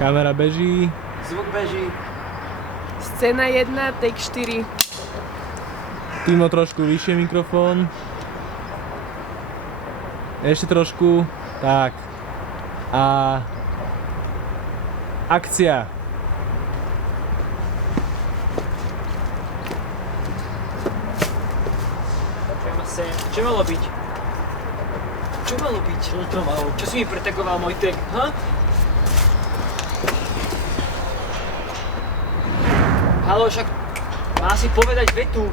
Kamera beží. Zvuk beží. Scéna 1, take 4. Timo trošku vyššie mikrofón. Ešte trošku. Tak. A... akcia. Čo malo byť? Čo malo byť? Čo malo? Čo si mi pretagoval môj tag, ha? Haló, však má si povedať vetu.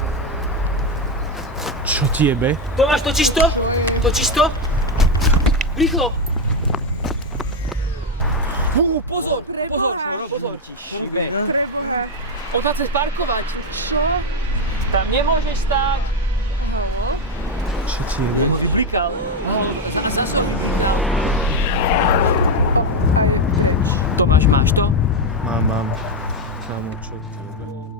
Čo ti jebe? Tomáš, točíš to? Točíš to? Rýchlo! Pozor, pozor, pozor. Šibe. On tam chce parkovať. Čo? Tam nemôžeš stáť. Čo ti jebe? Blikal. Zase. Tomáš, máš to? Mám. Kámo, čo ti jebe?